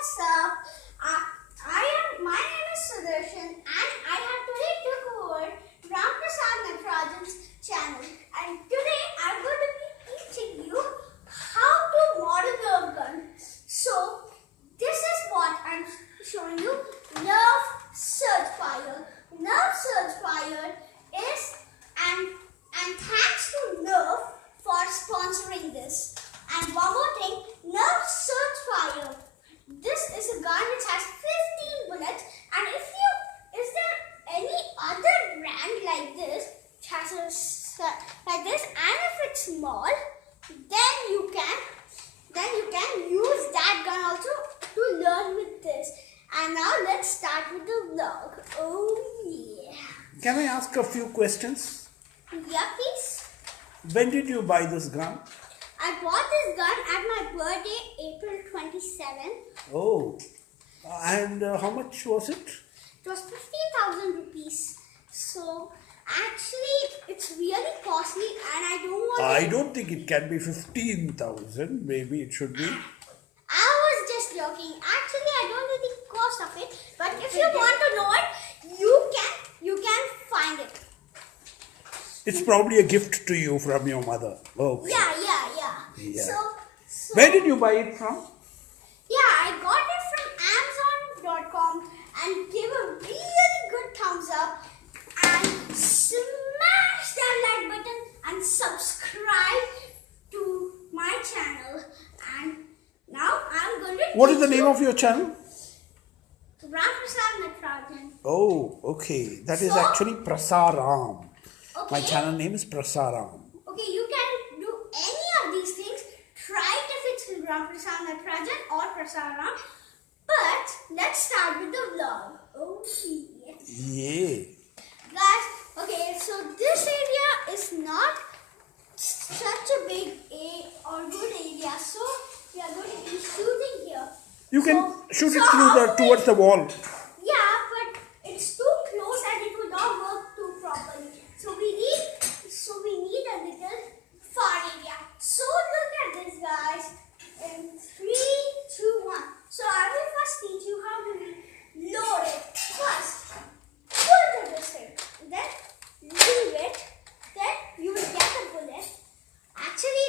what's up? My name is Sudarshan and I have today took over Ram Prasad Natarajan's channel, and today I'm going to be teaching you how to model NERF gun. So this is what I'm showing you, NERF Surge Fire. NERF Surge Fire is and thanks to NERF for sponsoring this. And one more thing, NERF Surge Fire. This is a gun which has 15 bullets, and is there any other brand like this which has like this, and if it's small, then you can use that gun also to learn with this. And now let's start with the vlog. Oh yeah. Can I ask a few questions? Yeah, please. When did you buy this gun? I bought this gun at my birthday, April 27. Oh, and how much was it? It was 15,000 rupees. So actually, it's really costly, and I don't want. I don't think it can be 15,000. Maybe it should be. I was just joking. Actually, I don't know the cost of it, but if you want to know it, you can find it. It's probably a gift to you from your mother. Okay. Yeah. Yeah. So Where did you buy it from? yeah, I got it from Amazon.com and gave a really good thumbs up and smash that like button and subscribe to my channel. And now I'm going to What is the name of your channel? Ram Prasad Natarajan. Oh, okay. That is So- actually Prasaram. Okay. My channel name is Prasaram. Okay, you can do any of these things. Try it if it's Ram Prasad Natarajan or Prasaram. But let's start with the vlog. Oh yeah. Yeah. Guys, okay, so this area is not such a big or good area, so we are going to be shooting here. You can shoot it how towards the wall. Yeah, but it's too close and it will not work too properly. So we need a little far area. So look at this, guys. In 3, 2, 1. So I will first teach you how to load it. First, pull the distance, then leave it, then you will get a bullet. Actually,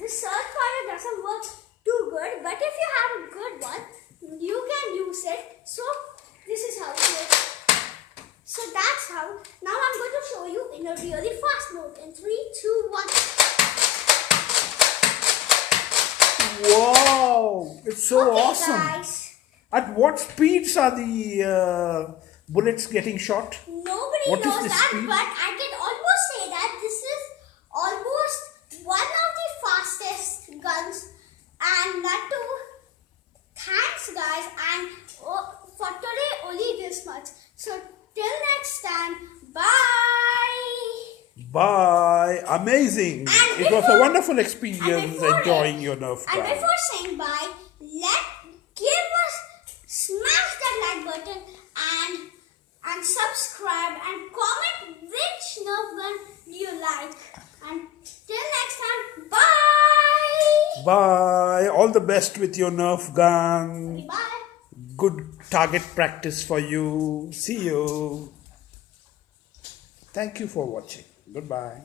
this surge fire doesn't work too good, but if you have a good one, you can use it. So this is how it works. So that's how. Now I'm going to show you in a really fast mode. In 3, 2, 1. Wow, it's so Okay, awesome. guys. At what speeds are the bullets getting shot? Nobody What is knows the that, speed? but I can almost say that this is almost one of the fastest guns. And that too, thanks guys. And for today, only this much. So till next time, bye. Bye. Amazing. And It was a before- wonderful experience before enjoying your NERF And gun. before saying bye, smash that like button and subscribe and comment which NERF gun you like. And till next time, bye. Bye. All the best with your NERF gun. Bye. Good target practice for you. See you. Thank you for watching. Goodbye.